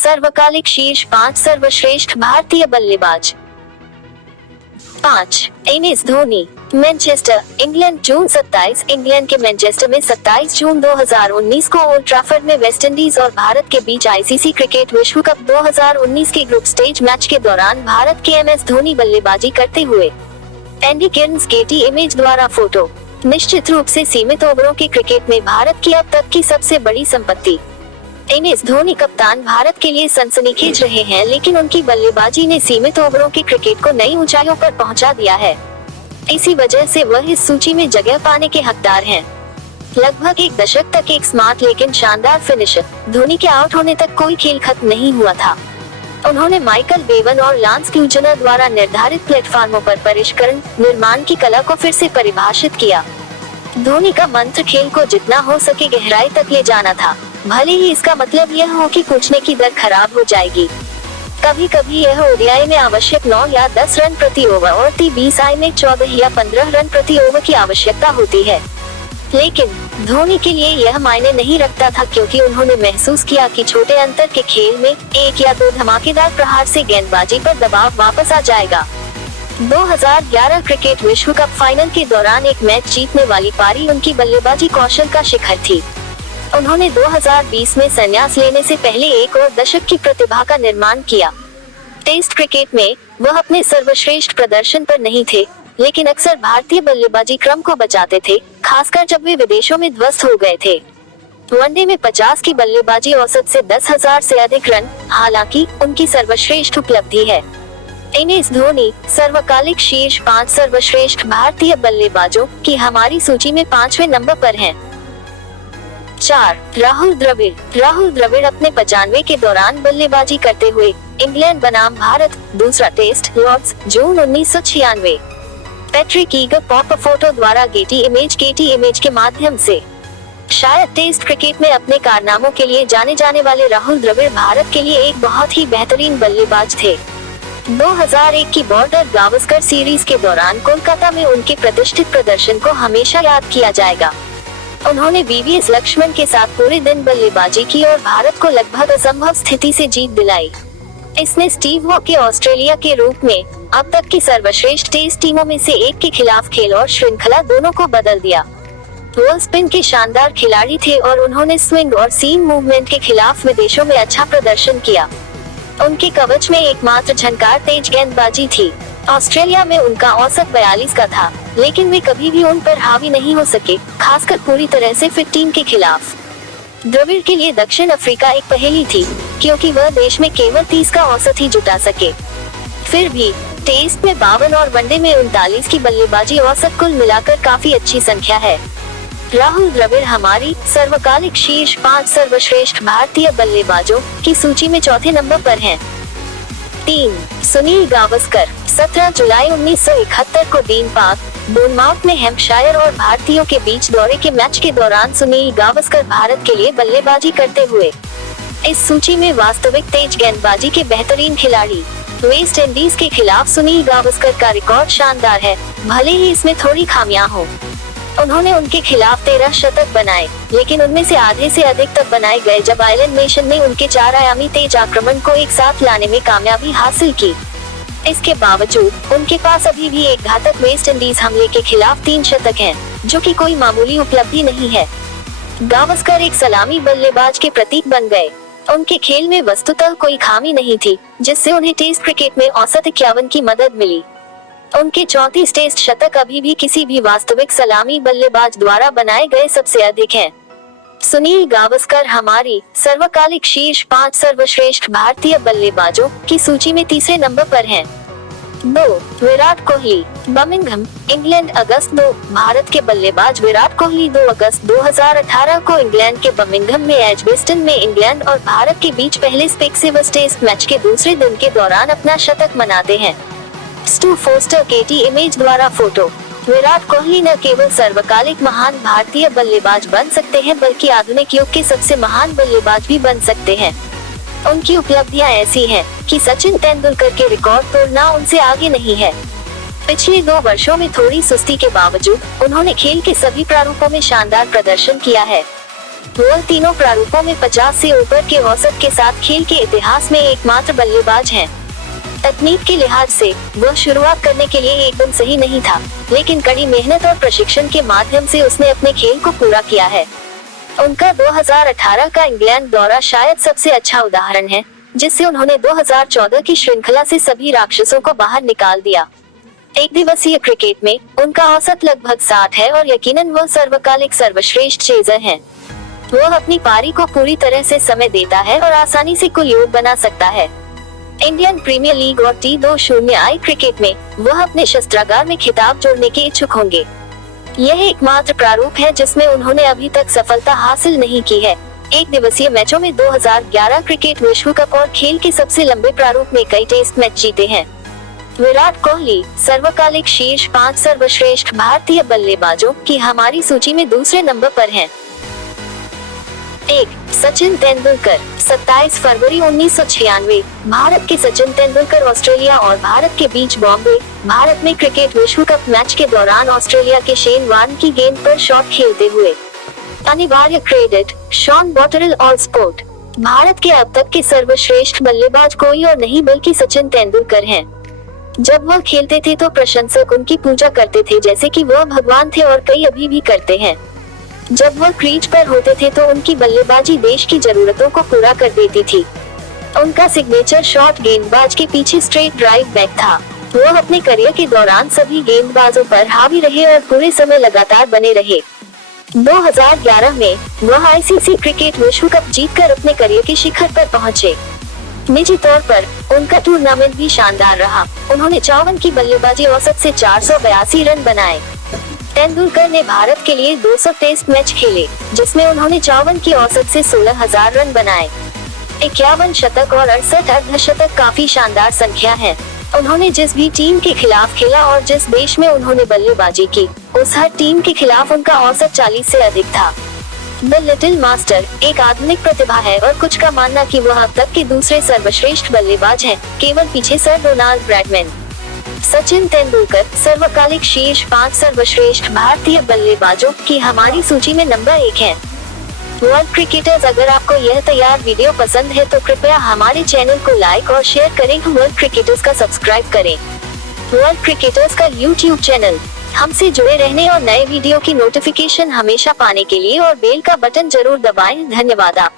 सर्वकालिक शीर्ष 5 सर्वश्रेष्ठ भारतीय बल्लेबाज। 5. MS Dhoni, Manchester, England. जून 27, इंग्लैंड के मैनचेस्टर में 27 जून 2019 को ओल्ड ट्रैफर्ड में वेस्टइंडीज और भारत के बीच आईसीसी क्रिकेट विश्व कप 2019 के ग्रुप स्टेज मैच के दौरान भारत के MS धोनी बल्लेबाजी करते हुए। एंडी केर्न्स, गेटी इमेज द्वारा फोटो। निश्चित रूप से सीमित ओवरों के क्रिकेट में भारत की अब तक की सबसे बड़ी संपत्ति। MS धोनी कप्तान भारत के लिए सनसनीखेज रहे हैं, लेकिन उनकी बल्लेबाजी ने सीमित ओवरों के क्रिकेट को नई ऊंचाइयों पर पहुंचा दिया है। इसी वजह से वह इस सूची में जगह पाने के हकदार हैं। लगभग एक दशक तक एक स्मार्ट लेकिन शानदार फिनिशर, धोनी के आउट होने तक कोई खेल खत्म नहीं हुआ था। उन्होंने माइकल बेवन और लांस क्यूचनर द्वारा निर्धारित प्लेटफार्मों पर परिष्करण निर्माण की कला को फिर से परिभाषित किया। धोनी का मंत्र खेल को जितना हो सके गहराई तक ले जाना था, भले ही इसका मतलब यह हो कि कूचने की दर खराब हो जाएगी। कभी कभी यह ओडीआई में आवश्यक 9 या 10 रन प्रति ओवर और T20I में 14 या 15 रन प्रति ओवर की आवश्यकता होती है, लेकिन धोनी के लिए यह मायने नहीं रखता था, क्योंकि उन्होंने महसूस किया कि छोटे अंतर के खेल में 1 या 2 धमाकेदार प्रहार से गेंदबाजी पर दबाव वापस आ जाएगा। 2011 क्रिकेट विश्व कप फाइनल के दौरान एक मैच जीतने वाली पारी उनकी बल्लेबाजी कौशल का शिखर थी। उन्होंने 2020 में संन्यास लेने से पहले एक और दशक की प्रतिभा का निर्माण किया। टेस्ट क्रिकेट में वह अपने सर्वश्रेष्ठ प्रदर्शन पर नहीं थे, लेकिन अक्सर भारतीय बल्लेबाजी क्रम को बचाते थे, खासकर जब वे विदेशों में ध्वस्त हो गए थे। वनडे में 50 की बल्लेबाजी औसत से 10,000 से अधिक रन हालांकि उनकी सर्वश्रेष्ठ उपलब्धि है। MS धोनी सर्वकालिक शीर्ष 5 सर्वश्रेष्ठ भारतीय बल्लेबाजों की हमारी सूची में 5वें नंबर पर हैं। 4. राहुल द्रविड़। राहुल द्रविड़ अपने 95 के दौरान बल्लेबाजी करते हुए इंग्लैंड बनाम भारत दूसरा टेस्ट लॉर्ड्स जून 1996। पैट्रिक ईगर पॉप फोटो द्वारा गेटी इमेज के माध्यम से। शायद टेस्ट क्रिकेट में अपने कारनामों के लिए जाने जाने वाले राहुल द्रविड़ भारत के लिए एक बहुत ही बेहतरीन बल्लेबाज थे। 2001 की बॉर्डर गावस्कर सीरीज के दौरान कोलकाता में उनके प्रतिष्ठित प्रदर्शन को हमेशा याद किया जाएगा। उन्होंने VVS लक्ष्मण के साथ पूरे दिन बल्लेबाजी की और भारत को लगभग असंभव स्थिति से जीत दिलाई। इसने स्टीव वॉ के ऑस्ट्रेलिया के रूप में अब तक की सर्वश्रेष्ठ टेस्ट टीमों में से एक के खिलाफ खेल और श्रृंखला दोनों को बदल दिया। वो स्पिन के शानदार खिलाड़ी थे और उन्होंने स्विंग और सीम मूवमेंट के खिलाफ विदेशों में अच्छा प्रदर्शन किया। उनके कवच में एकमात्र झनकार तेज गेंदबाजी थी। ऑस्ट्रेलिया में उनका औसत 42 का था, लेकिन वे कभी भी उन पर हावी नहीं हो सके, खासकर पूरी तरह से फिट टीम के खिलाफ। द्रविड़ के लिए दक्षिण अफ्रीका एक पहेली थी, क्योंकि वह देश में केवल 30 का औसत ही जुटा सके। फिर भी टेस्ट में 52 और वनडे में 39 की बल्लेबाजी औसत कुल मिलाकर काफी अच्छी संख्या है। राहुल द्रविड़ हमारी सर्वकालिक शीर्ष 5 सर्वश्रेष्ठ भारतीय बल्लेबाजों की सूची में चौथे नंबर पर हैं। 3. सुनील गावस्कर। 17 जुलाई 1971 को डीन पार्क, बोर्नमाउथ में हैम्पशायर और भारतीयों के बीच दौरे के मैच के दौरान सुनील गावस्कर भारत के लिए बल्लेबाजी करते हुए। इस सूची में वास्तविक तेज गेंदबाजी के बेहतरीन खिलाड़ी। वेस्ट इंडीज के खिलाफ सुनील गावस्कर का रिकॉर्ड शानदार है, भले ही इसमें थोड़ी खामियां हो। उन्होंने उनके खिलाफ 13 शतक बनाए, लेकिन उनमें से आधे से अधिक तब बनाए गए जब आइलैंड नेशन ने उनके 4 आयामी तेज आक्रमण को एक साथ लाने में कामयाबी हासिल की। इसके बावजूद उनके पास अभी भी एक घातक वेस्ट इंडीज हमले के खिलाफ 3 शतक हैं, जो कि कोई मामूली उपलब्धि नहीं है। गावस्कर एक सलामी बल्लेबाज के प्रतीक बन गए। उनके खेल में वस्तुतः कोई खामी नहीं थी, जिससे उन्हें टेस्ट क्रिकेट में औसत 51 की मदद मिली। उनके 34 टेस्ट शतक अभी भी किसी भी वास्तविक सलामी बल्लेबाज द्वारा बनाए गए सबसे अधिक हैं। सुनील गावस्कर हमारी सर्वकालिक शीर्ष 5 सर्वश्रेष्ठ भारतीय बल्लेबाजों की सूची में तीसरे नंबर पर हैं। 2. विराट कोहली। बर्मिंघम, इंग्लैंड अगस्त 2। भारत के बल्लेबाज विराट कोहली 2 अगस्त 2018 को इंग्लैंड के बर्मिंघम में एजबेस्टन में इंग्लैंड और भारत के बीच पहले स्पेक्सिवस टेस्ट मैच के दूसरे दिन के दौरान अपना शतक मनाते हैं। स्टू फोस्टर गेटी इमेज द्वारा फोटो। विराट कोहली न केवल सर्वकालिक महान भारतीय बल्लेबाज बन सकते हैं, बल्कि आधुनिक युग के सबसे महान बल्लेबाज भी बन सकते हैं। उनकी उपलब्धियां ऐसी हैं कि सचिन तेंदुलकर के रिकॉर्ड तोड़ना उनसे आगे नहीं है। पिछले 2 वर्षों में थोड़ी सुस्ती के बावजूद उन्होंने खेल के सभी प्रारूपों में शानदार प्रदर्शन किया है। वह तीनों प्रारूपों में 50 से ऊपर के औसत के साथ खेल के इतिहास में एकमात्र बल्लेबाज हैं। तकनीक के लिहाज से वह शुरुआत करने के लिए एकदम सही नहीं था, लेकिन कड़ी मेहनत और प्रशिक्षण के माध्यम से उसने अपने खेल को पूरा किया है। उनका 2018 का इंग्लैंड दौरा शायद सबसे अच्छा उदाहरण है, जिससे उन्होंने 2014 की श्रृंखला से सभी राक्षसों को बाहर निकाल दिया। एक दिवसीय क्रिकेट में उनका औसत लगभग 60 है और यकीनन वह सर्वकालिक सर्वश्रेष्ठ चेज़र हैं। वह अपनी पारी को पूरी तरह से समय देता है और आसानी से कुल योग बना सकता है। इंडियन प्रीमियर लीग और T20I क्रिकेट में वह अपने शस्त्रागार में खिताब जोड़ने के इच्छुक होंगे। यह एकमात्र प्रारूप है जिसमें उन्होंने अभी तक सफलता हासिल नहीं की है। एक दिवसीय मैचों में 2011 क्रिकेट विश्व कप और खेल के सबसे लंबे प्रारूप में कई टेस्ट मैच जीते हैं। विराट कोहली सर्वकालिक शीर्ष 5 सर्वश्रेष्ठ भारतीय बल्लेबाजों की हमारी सूची में दूसरे नंबर पर हैं। 1. सचिन तेंदुलकर 27 फरवरी 1996। भारत के सचिन तेंदुलकर ऑस्ट्रेलिया और भारत के बीच बॉम्बे, भारत में क्रिकेट विश्व कप मैच के दौरान ऑस्ट्रेलिया के शेन वॉर्न की गेंद पर शॉट खेलते हुए। अनिवार्य credit Shaun Botterill Allsport. Bharat के अब तक के सर्वश्रेष्ठ बल्लेबाज कोई और नहीं बल्कि सचिन तेंदुलकर हैं। जब वह खेलते थे तो प्रशंसक उनकी पूजा करते थे जैसे कि वह भगवान थे, और कई अभी भी करते हैं। जब वह क्रीज पर होते थे तो उनकी बल्लेबाजी देश की जरूरतों को पूरा कर देती थी। उनका सिग्नेचर शॉट गेंदबाज के पीछे स्ट्रेट ड्राइव बैक था। वह अपने करियर के दौरान सभी गेंदबाजों पर हावी रहे और पूरे समय लगातार बने रहे। 2011 में वह आईसीसी क्रिकेट विश्व कप जीतकर अपने करियर के शिखर पर पहुंचे। निजी तौर पर उनका टूर्नामेंट भी शानदार रहा। उन्होंने 54 की बल्लेबाजी औसत से 482 रन बनाए। तेंदुलकर ने भारत के लिए 200 टेस्ट मैच खेले, जिसमें उन्होंने 54 की औसत से 16,000 रन बनाए। 51 शतक और 68 अर्धशतक काफी शानदार संख्या है। उन्होंने जिस भी टीम के खिलाफ खेला और जिस देश में उन्होंने बल्लेबाजी की, उस हर टीम के खिलाफ उनका औसत 40 से अधिक था। द लिटिल मास्टर एक आधुनिक प्रतिभा है और कुछ का मानना कि वह अब तक के दूसरे सर्वश्रेष्ठ बल्लेबाज हैं, केवल पीछे sir Donald Bradman. Sachin Tendulkar सर्वकालिक शीर्ष 5 सर्वश्रेष्ठ भारतीय बल्लेबाजों की हमारी सूची में नंबर 1 है। वर्ल्ड क्रिकेटर्स, अगर आपको यह तैयार वीडियो पसंद है तो कृपया हमारे चैनल को लाइक और शेयर करें। वर्ल्ड क्रिकेटर्स का सब्सक्राइब करें। वर्ल्ड क्रिकेटर्स का YouTube चैनल। हमसे जुड़े रहने और नए वीडियो की नोटिफिकेशन हमेशा पाने के लिए और बेल का बटन जरूर दबाएं। धन्यवाद। आप